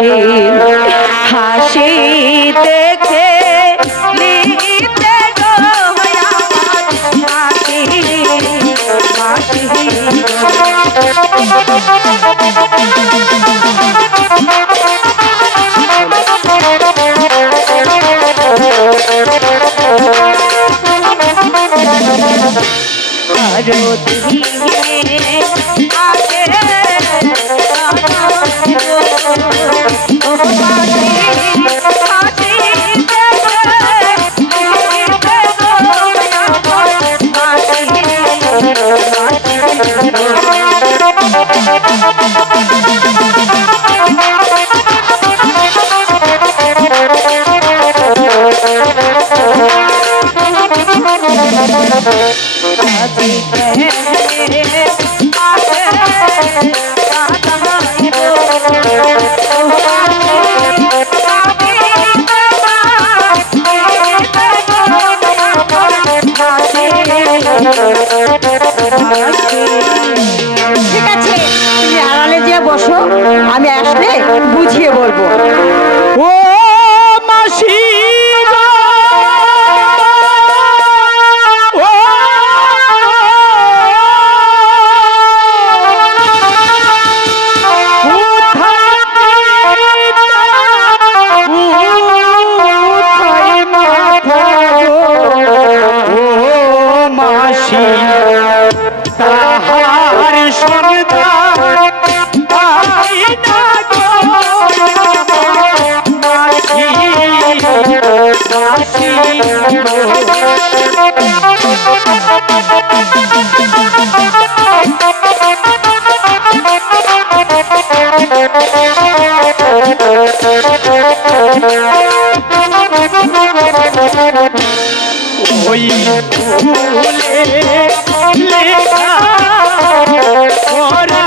মাসি হাসি দেখে লিতে গো মাসি মাসি আরো দিনে আগে ঠিক আছে, তুমি আড়ালে যেয়ে বসো, আমি আসলে বুঝিয়ে বলবো। ও মাসি গো, ও কোথায় মাথা গো, ও মাসি তাহার সন্তান পাই না গো, মাসি ওই ফুলে লেখা ওরা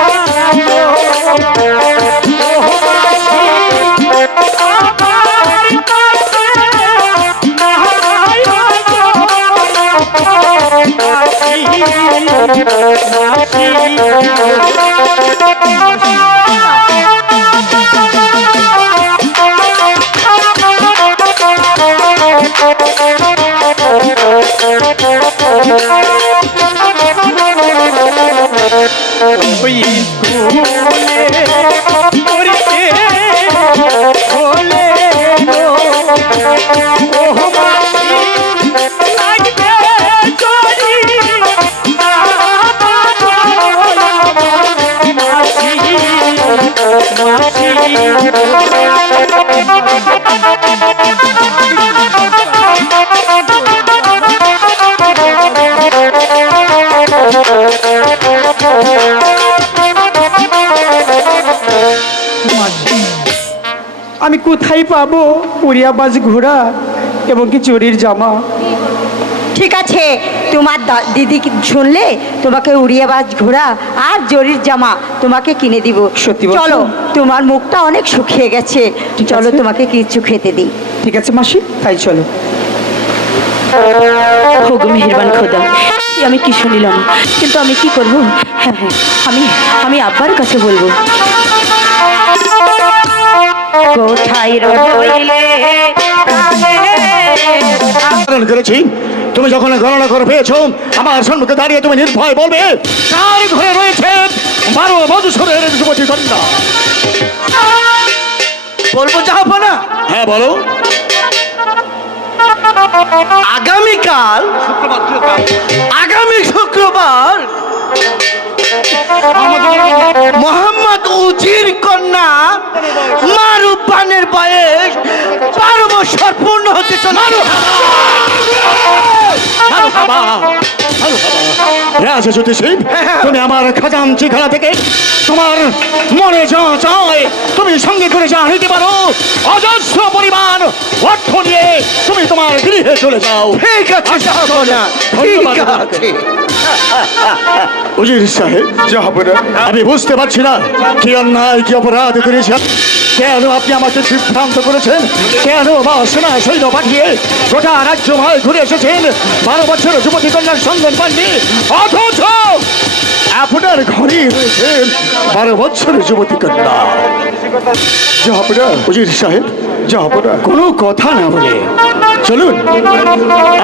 ওই স্কুলে পড়তে হলে ও মাসি লাগবে চলি আমি কোথায় পাবো উড়িয়াবাজ ঘোড়া এবং কি চুরির জামা? ঠিক আছে, তোমার দিদি শুনলে তোমাকে উড়িয়াবাজ ঘোড়া আর জরির জামা তোমাকে কিনে দিব। সত্যি বলছো? চলো, তোমার মুখটা অনেক শুকিয়ে গেছে, চলো তোমাকে কিছু খেতে দিই। ঠিক আছে মাসি, তাই চলো। হোক মেহেরবান খোদা, আমি কি শুনিলাম, কিন্তু আমি কি করব? হ্যাঁ হ্যাঁ, আমি আব্বার কাছে বলবো। কোথায় রইলে করেছি, তুমি যখন গণনা করে পেয়েছো আমার সম্মুখে দাঁড়িয়ে তুমি নির্ভয় বলবে কার ঘরে রয়েছে 12 বছরের যুবতী কন্যা? বলবো জাহাপনা? হ্যাঁ বলো। আগামী শুক্রবার মোহাম্মদ উজির কন্যা মারুপানের বয়স 12 বছর পূর্ণ হতে চলে। তুমি আমার খাজাঞ্চি খেলা থেকে তোমার মনে যা চায় তুমি সঙ্গে করে যা নিতে পারো। অজস্র পরিমাণ অর্থ নিয়ে তুমি তোমার গৃহে চলে যাও। ঠিক আছে জাহাপনা, ঠিক আছে। উজির সাহেব, আমি বুঝতে পারছি না কি অন্যায় কি অপরাধ করেছেন, কেন আপনি আমাকে বিভ্রান্ত করেছেন, কেন বা সেনা সৈন্য পাঠিয়ে গোটা রাজ্যময় ঘুরে এসেছেন, 12 বছর যুবতী কন্যার সন্ধান পাননি, অথচ আপনার ঘরে রয়েছে 12 বছরের যুবতী কন্যা। জাহাপনা, উজির সাহেব, জাহাপনা, কোনো কথা না বলে চলুন,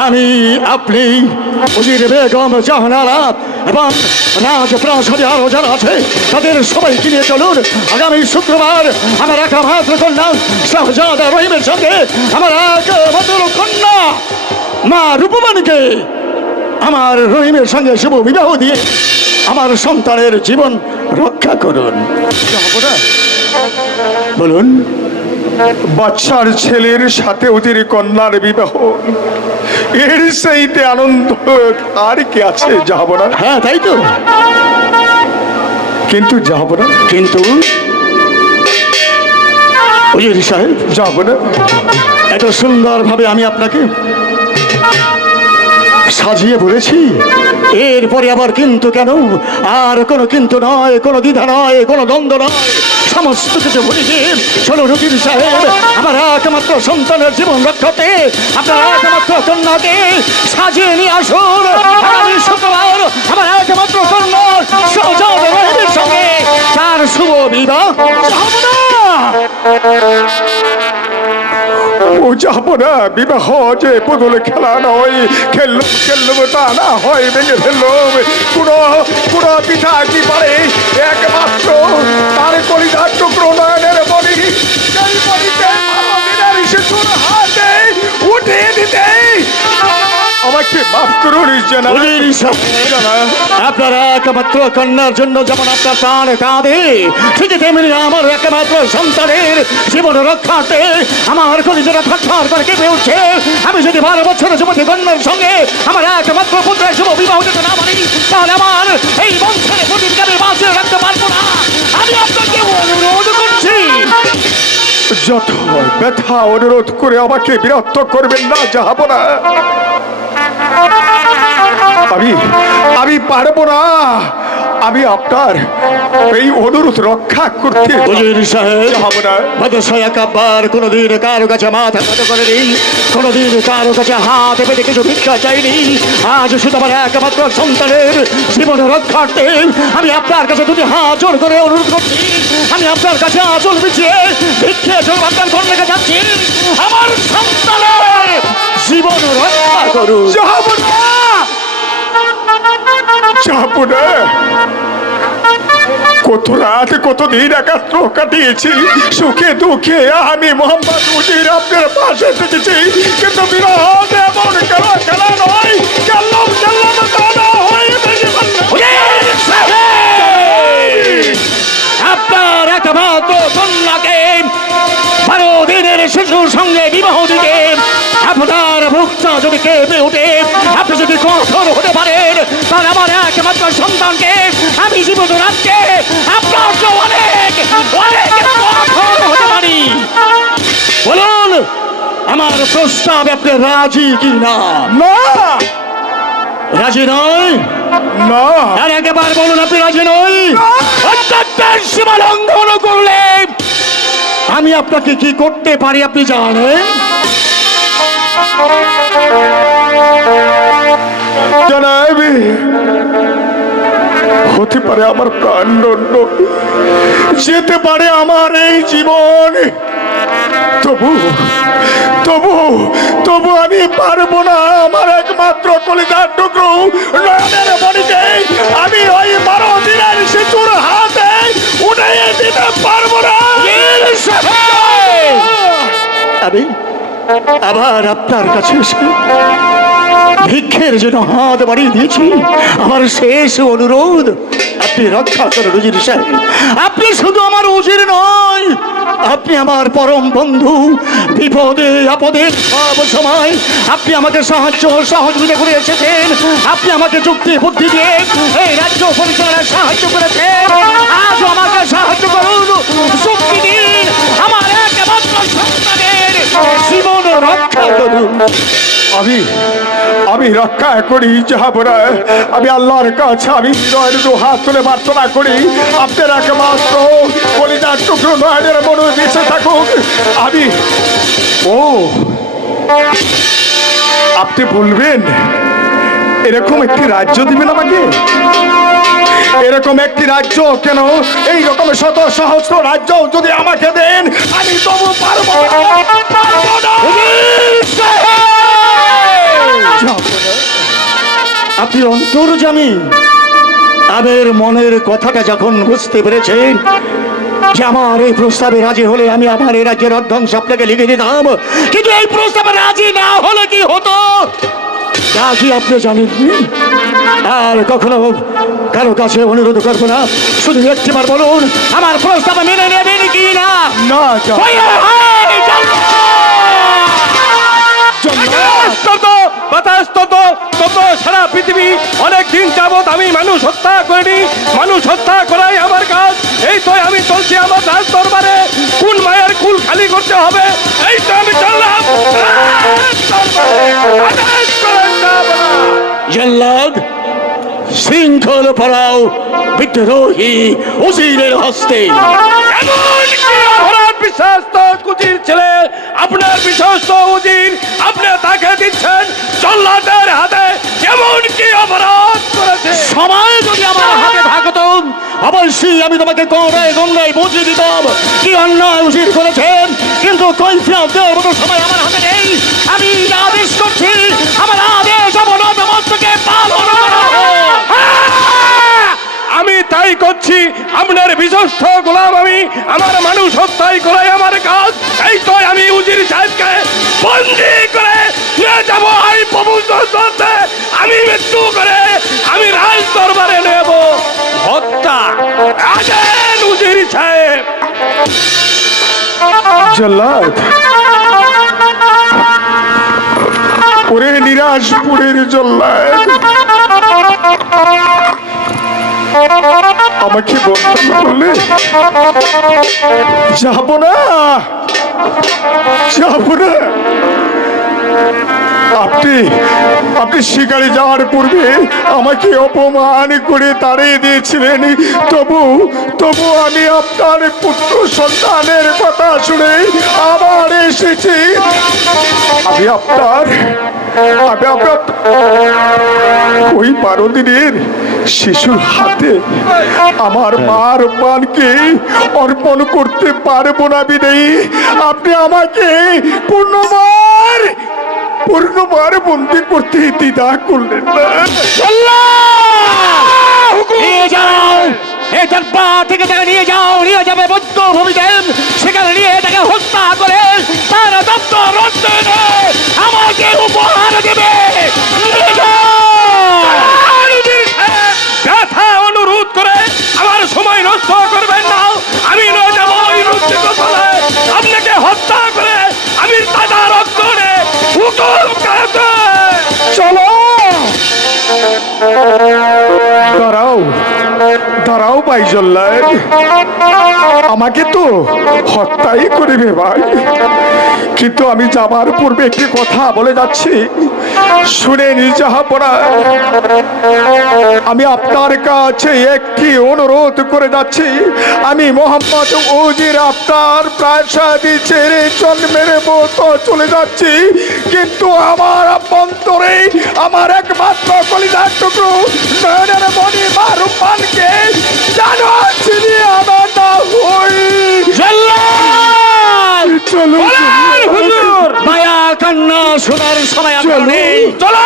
আমি আপনি উজির বেগম জাহানারা এবং রাজপ্রাসাদে আরো যারা আছে তাদের সবাইকে নিয়ে চলুন। আগামী শুক্রবার আমার একমাত্র কন্যা শাহজাদা রহিমের সঙ্গে আমার একমাত্র কন্যা মা রূপবানকে আমার রহিমের সঙ্গে শুভ বিবাহ দিয়ে আমার সন্তানের জীবন রক্ষা করুন। জাহাপনা, বলুন। বাচ্চার ছেলের সাথে ওদের কন্যার বিবাহ, এর সেইতে আনন্দ আর কি আছে জাহাপনা? হ্যাঁ, তাই তো। কিন্তু জাহাপনা, কিন্তু উজির সাহেব, জাহাপনা, এত সুন্দরভাবে আমি আপনাকে সাজিয়ে বলেছি, এরপরে আবার কিন্তু কেন? আর কোনো কিন্তু নয়, কোনো দ্বিধা নয়, কোনো দ্বন্দ্ব নয়, সমস্ত কিছু ভুলে গিয়ে চলো উজির সাহেব, আমার একমাত্র সন্তানের জীবন রক্ষাতে আপনার একমাত্র কন্যাকে সাজিয়ে নিয়ে আসুন। আগামী শুক্রবার আমার একমাত্র কন্যা শাহজাদা রহিমের সঙ্গে তার শুভ বিবাহ হবে না। ও জাহাপনা, বিবাহ যে বদলে খেলা নয়, খেললো তা না হয় ভেঙে ফেললো। পুরো পিঠা কি পারে একমাত্র তার কলিজার টুকরো নয়নের বলি, সেই বলিতে ভালো দিনের শিশুর হাতে উঠিয়ে দিতে আমাকে মাফ করুন জানা। উজির সাহেব, আপনার একমাত্র কন্যার জন্য যেমন আপনার প্রাণ কাঁদে, ঠিক তেমনি আমার একমাত্র সন্তানের জীবন রক্ষার্থে আমার কলিজারা থরথর করে কেঁপে উঠছে। আমি যদি 12 বছরের যুবতী কন্যার সঙ্গে আমার একমাত্র পুত্রের শুভ বিবাহ দিতে না পারি, তাহলে আমার এই বংশের প্রদীপকে আমি বাঁচিয়ে রাখতে পারবো না। আমি আপনাকে অনুরোধ করছি, যত ব্যথা অনুরোধ করে আমাকে বিরক্ত করবেন না জাহাপনা। আমি পারবো না। আমি আপনার এই অনুরোধ রক্ষা করতে উজির সাহেব, জাহাপনা। বাদশাহ একবার কোনোদিন কারো কাছে মাথা নত করেনি, কোনোদিন কারো কাছে হাত পেতে কিছু ভিক্ষা চাইনি। আজ শুধু আমার একমাত্র সন্তানের জীবন রক্ষার্থে আমি আপনার কাছে দুটি হাত জোর করে অনুরোধ করছি। আমি আপনার কাছে আঁচল বিছিয়ে ভিক্ষে জোর আপনার কন্যাকে যাচ্ছি, আমার সন্তানের জীবন রক্ষা করুন। জাহাপনা, জাহাপনা, কত রাত কত দিন একাত্র কাটিয়েছি, সুখে দুঃখে আমি মোহাম্মদ উজির আপনার পাশে থেকেছি, কিন্তু বিরোধ এমন খেলা নয়, খেললাম তা না হয়ে ভেঙে ফেললাম। উজির সাহেব, আপনার একমাত্র কন্যাকে 12 দিনের শিশুর সঙ্গে বিবাহ দিতে আপনার মুখটা যদি কেঁপে ওঠে, আপনি যদি কঠোর হতে পারেন, তাহলে আমার একমাত্র সন্তানকে আমি জীবিত রাখতে আপনার তো অনেক অনেক কঠোর হতে পারি। বলুন, আমার প্রস্তাবে আপনি রাজি কি না? না, রাজি নয়? না, আর একবার বলুন আপনি রাজি নই। অত্যন্তের সীমা লঙ্ঘন করলে আমি আপনাকে কি করতে পারি আপনি জানেন? জানাবি হতে পারে আমার প্রাণদণ্ড, যেতে পারে আমার এই জীবন, তবু তবু তবু আমি পারবো না আমার একমাত্র কলিজার টুকরো নয়নের মণিকে আমি ওই 12 দিনের শিশুর হাতে উঠিয়ে দিতে পারবো না। আমি আবার আপনার কাছে এসে ভিক্ষের জন্য হাত বাড়িয়ে দিয়েছি। আমার শেষ অনুরোধ, আপনি রক্ষা করুন উজির সাহেব। আপনি শুধু আমার উজির নয়, আপনি আমার পরম বন্ধু। বিপদে আপদে সব সময় আপনি আমাকে সহযোগিতা করে এসেছেন। আপনি আমাকে যুক্তি বুদ্ধি দিয়ে এই রাজ্য পরিচালনায় সাহায্য করেছেন। আজও আমাকে সাহায্য করুন, শক্তি দিন, আমার একমাত্র সন্তানের জীবন রক্ষা করুন। আমি রক্ষা করি জাহাপনা। আমি আল্লাহর কাছে আমি হৃদয়ের হাত তুলে প্রার্থনা করি, আপনার একমাত্র কলিজার টুকরো নয়নের মনে বেঁচে থাকুক। আপনি বলবেন এরকম একটি রাজ্য দিবেন আমাকে, এরকম একটি রাজ্য কেন, এই রকম শত সহস্র রাজ্য যদি আমাকে দেন, আমি তবু পারবো না। আপনি অন্তর্যামী, তাদের মনের কথাটা যখন বুঝতে পেরেছেন যে আমার এই প্রস্তাবে রাজি হলে আমি আমার এই রাজ্যের অর্ধাংশ আপনাকে লিখে দিতাম, কিন্তু এই প্রস্তাবে রাজি না হলে কি হতো তা কি আপনি জানেননি? আর কখনো কারো কাছে অনুরোধ করবো না, শুধু একটিবার বলুন আমার প্রস্তাবে মেনে নেবেন কি না? না সারা পৃথিবী অনেক দিন যাবৎ আমি মানুষ হত্যা করিনি, মানুষ হত্যা করাই আমার কাজ। এই তো আমি চলছি আমার রাজ দরবারে, কোন মায়ের কুল খালি করতে হবে, এই তো আমি চললাম জল্লাদ, শৃঙ্খল পরাও বিদ্রোহী উজিরের হস্তে। এমন কি অপরাধ বিশ্বস্ত উজির ছেলে, আপনার বিশ্বস্ত উজির, আপনি তাকে দিচ্ছেন জল্লাদের হাতে, এমন কি অপরাধ করেছে? সময় যদি আমার হাতে থাকতো অবশ্যই আমি তোমাকে গঙ্গায় গঙ্গায় বুঝিয়ে দিতাম কি অন্যায় উচিত করেছেন, কিন্তু কৈফিয়ত দেওয়ার মতো সময় আমার হাতে নেই। আমি আদেশ করছি আমার আদেশ অবনত মস্তকে পালন করা হোক। আমি তাই করছি, আপনার বিশ্বস্ত গোলাম আমি, আমার মানুষ হত্যাই করে আমার কাজ। এই তো আমি উজির সাহেবকে বন্দি করে নিয়ে যাব এই প্রভুত্ব চলতে, আমি মৃত্যু করে আমি রাজ দরবারে নেব হত্যা। আসেন উজির সাহেব। জল্লাদ, ওরে নিরাশপুরের জল্লাদ, আমাকে বন্ধন করলে যাবো না, যাবো না। আপনি শিকারে যাওয়ার পূর্বে আমাকে অপমান করে তাড়িয়ে দিয়েছিলেন, তবু আমি আপনার পুত্র সন্তানের কথা শুনে আবার এসেছি। আমি আপনার ওই 12 দিনের শিশুর হাতে আমার মার প্রাণকে অর্পণ করতে পারবো না বিদেয়ী আপনি আমাকে পূর্ণবার বন্দি করতে দ্বিধা করলেন না। নিয়ে যাও এই দরবা থেকে, তাকে নিয়ে যাও, নিয়ে যাবে বৌদ্ধ ভূমিতে, সেখানে নিয়ে তাকে হত্যা করে তার দপ্তর অন্তরে আমাকে উপহার দেবে। নিয়ে যাও। ব্যথা অনুরোধ করে আমার সময় নষ্ট করবেন না, আমি নয় যাব ওই রুদ্রিক তলায়, আপনাকে হত্যা করে আমি তাজা রক্ত নে হুকুম করতে। চলো, দাঁড়াও ভাই জল্লাদ, আমাকে তো হত্যাই করিবে ভাই, কিন্তু আমি যাবার পূর্বে একটি কথা বলে যাচ্ছি, শুনে নিজাহাপনা, আমি আপনার কাছে একটি অনুরোধ করে যাচ্ছি। আমি মোহাম্মদ উজির আপনার প্রাসাদী ছেড়ে জন্মের মতো চলে যাচ্ছি, কিন্তু আমার অভ্যন্তরে আমার একমাত্র কলিজার টুকরো নয়নের মণি মারুপানকে জানো চিনিয়ে আমার না হই। চলো হুজুর, মায়া কান্না শোনার সময় আমার নেই। চলো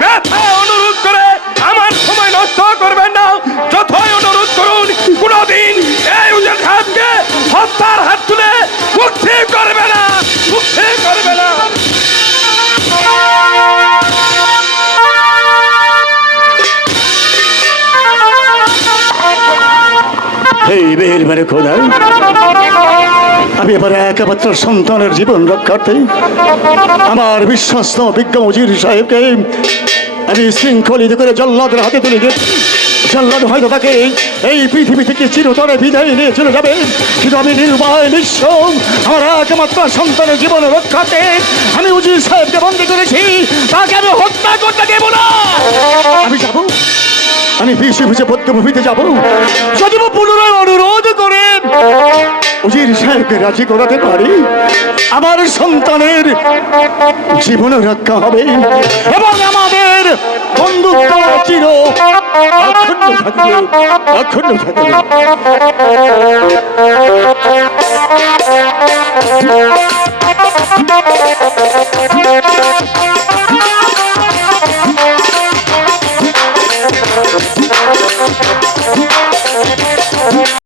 ব্যথা অনুরোধ করে আমার সময় নষ্ট করবেন না, যতই অনুরোধ করুন কোনদিন এই উজির সাহেবকে হত্যার হাত তুলে মুক্তি করবে না, মুক্তি করবে না। এই বের বেড়ে খোদা, আমি এবার একমাত্র সন্তানের জীবন রক্ষার্থে আমার বিশ্বস্ত বিজ্ঞ উজির সাহেবকে আমি শৃঙ্খলিত করে জল্লাদের হাতে তুলে দিই। জল্লাদ হয়তো তাকে এই পৃথিবী থেকে চিরতরে বিদায় নিয়ে চলে যাবে, কিন্তু আমি নির্ভয় বিশ্ব আমার একমাত্র সন্তানের জীবন রক্ষাতে আমি উজির সাহেবকে বন্দী করেছি, তাকে আমি হত্যা করতে দেব না। আমি যাব, আমি বেশি বুঝে পদ্মভূমিতে যাব, যদি পুনরায় অনুরোধ করে উজির সাহেবকে রাজি করাতে পারি, আমার সন্তানের জীবন রক্ষা হবে এবং আমাদের বন্ধুত্ব চির অক্ষুণ্ণ থাকবে। অক্ষুণ্ণ থাকবে।